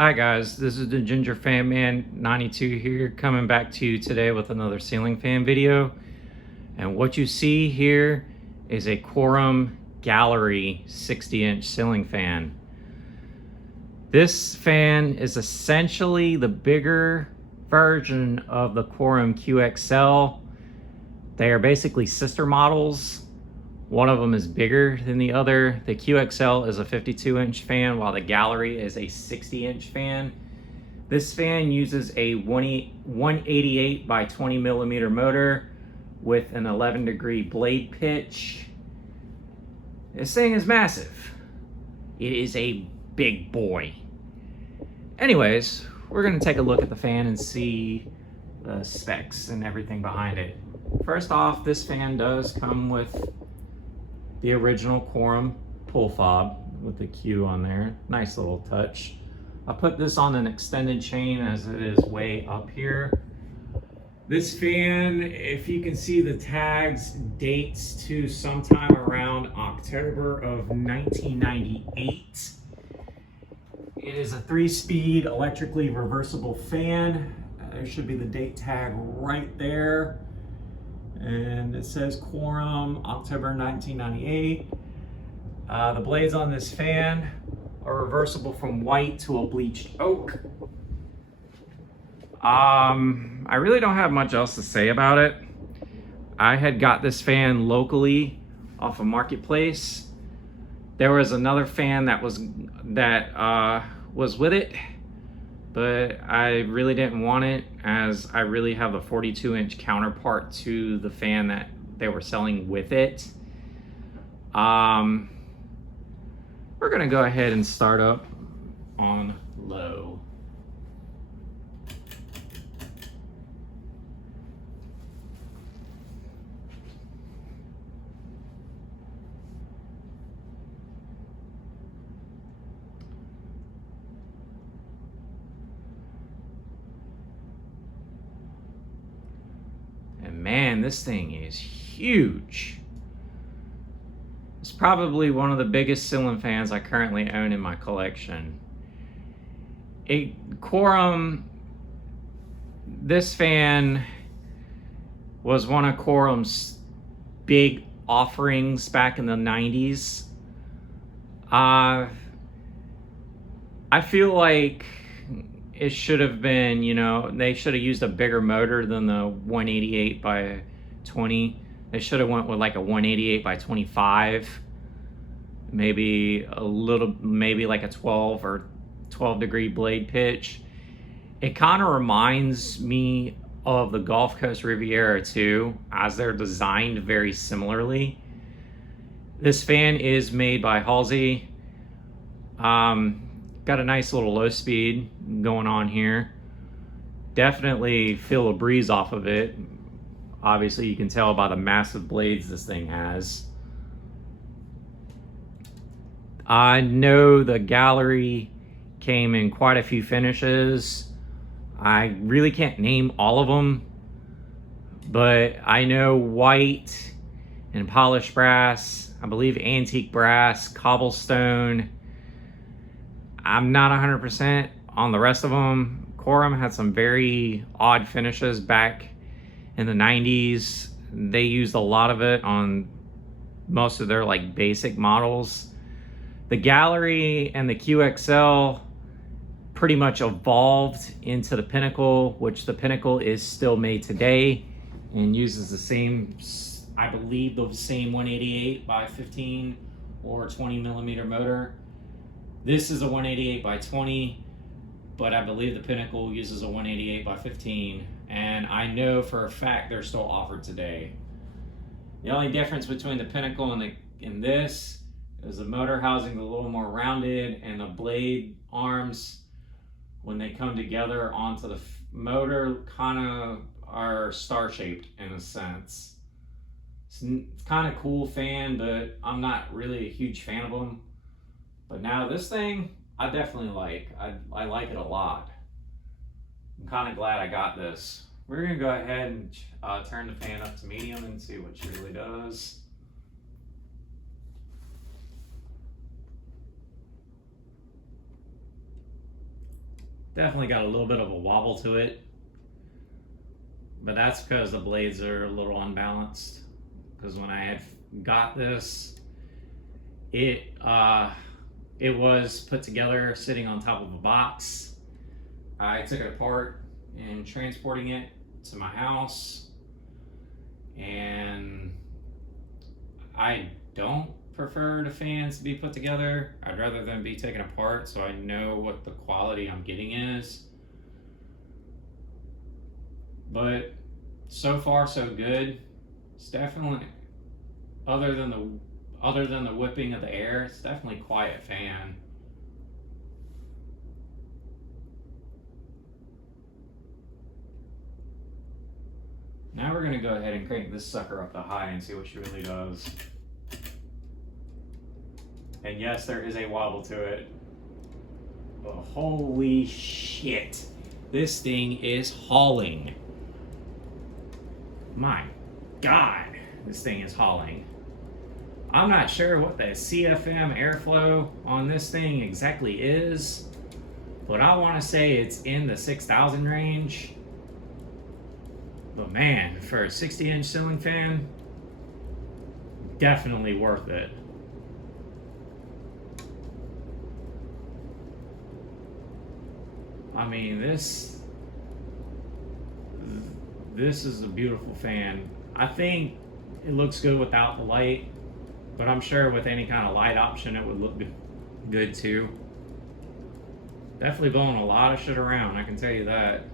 Hi guys, this is the Ginger Fan Man 92 here, coming back to you today with another ceiling fan video. And what you see here is a Quorum Gallery 60-inch ceiling fan. This fan is essentially the bigger version of the Quorum QXL. They are basically sister models. One of them is bigger than the other. The QXL is a 52-inch fan, while the Gallery is a 60-inch fan. This fan uses a 188 by 20 millimeter motor with an 11-degree blade pitch. This thing is massive. It is a big boy. Anyways, we're gonna take a look at the fan and see the specs and everything behind it. First off, this fan does come with the original Quorum pull fob with the Q on there. Nice little touch. I put this on an extended chain as it is way up here. This fan, if you can see the tags, dates to sometime around October of 1998. It is a 3-speed electrically reversible fan. There should be the date tag right there. And it says Quorum, October 1998. The blades on this fan are reversible from white to a bleached oak. I really don't have much else to say about it. I had got this fan locally off a marketplace. There was another fan that was with it, but I really didn't want it, as I really have the 42-inch counterpart to the fan that they were selling with it. We're gonna go ahead and start up on low. And man, this thing is huge. It's probably one of the biggest ceiling fans I currently own in my collection. Quorum, this fan was one of Quorum's big offerings back in the 90s. I feel like it should have been, they should have used a bigger motor than the 188 by 20. They should have went with like a 188 by 25, maybe like a 12 or 12-degree blade pitch. It kind of reminds me of the Gulf Coast Riviera too, as they're designed very similarly. This fan is made by Halsey. Got a nice little low speed going on here. Definitely feel a breeze off of it. Obviously you can tell by the massive blades this thing has. I know the Gallery came in quite a few finishes. I really can't name all of them, but I know white and polished brass, I believe antique brass, cobblestone. I'm not 100% on the rest of them. Quorum had some very odd finishes back in the 90s. They used a lot of it on most of their like basic models. The Gallery and the QXL pretty much evolved into the Pinnacle, which the Pinnacle is still made today and uses the same, I believe the same 188 by 15 or 20 millimeter motor. This is a 188 by 20, but I believe the Pinnacle uses a 188 by 15, and I know for a fact they're still offered today. The only difference between the Pinnacle and this is the motor housing a little more rounded, and the blade arms, when they come together onto the motor, kind of are star-shaped in a sense. It's kind of cool fan, but I'm not really a huge fan of them. But now this thing, I definitely like. I like it a lot. I'm kind of glad I got this. We're gonna go ahead and turn the fan up to medium and see what she really does. Definitely got a little bit of a wobble to it, but that's because the blades are a little unbalanced. Because when I had got this, it it was put together sitting on top of a box. I took it apart and transporting it to my house, and I don't prefer the fans to be put together. I'd rather them be taken apart so I know what the quality I'm getting is. But so far so good. It's definitely, other than the whipping of the air, it's definitely a quiet fan. Now we're gonna go ahead and crank this sucker up to high and see what she really does. And yes, there is a wobble to it. But holy shit. This thing is hauling. My God, this thing is hauling. I'm not sure what the CFM airflow on this thing exactly is, but I want to say it's in the 6,000 range. But man, for a 60-inch ceiling fan, definitely worth it. I mean, this is a beautiful fan. I think it looks good without the light, but I'm sure with any kind of light option it would look good too. Definitely blowing a lot of shit around, I can tell you that.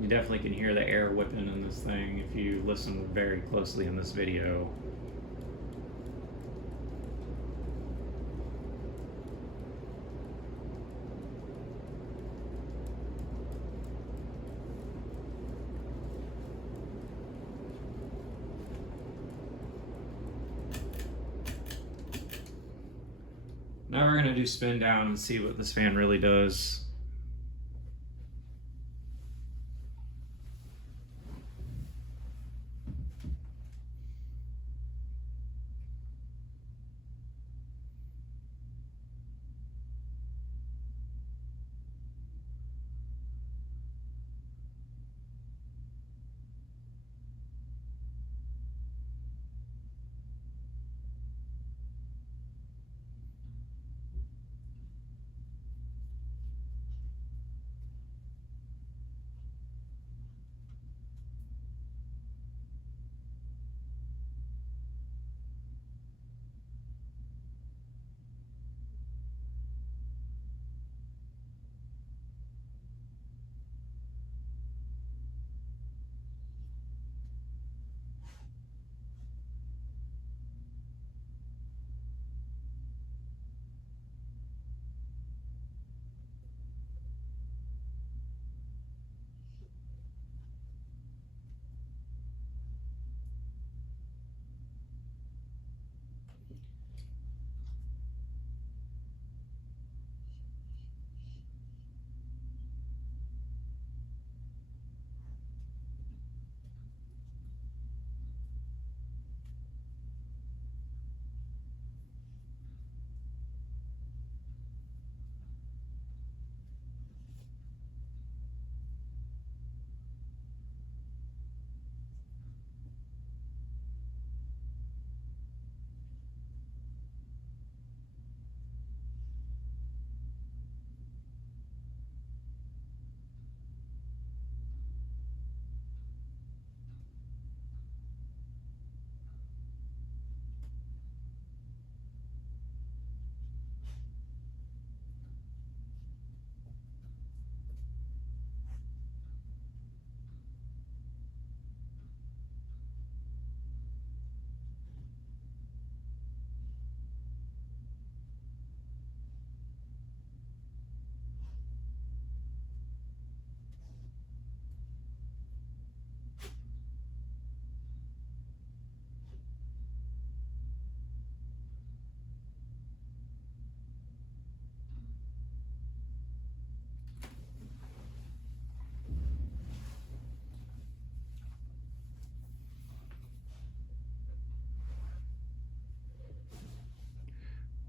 You definitely can hear the air whipping in this thing if you listen very closely in this video. Now we're gonna do spin down and see what this fan really does.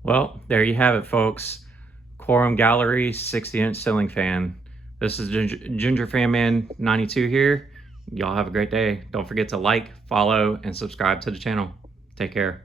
Well, there you have it, folks. Quorum Gallery 60-inch ceiling fan. This is Ginger Fan Man 92 here. Y'all have a great day. Don't forget to like, follow, and subscribe to the channel. Take care.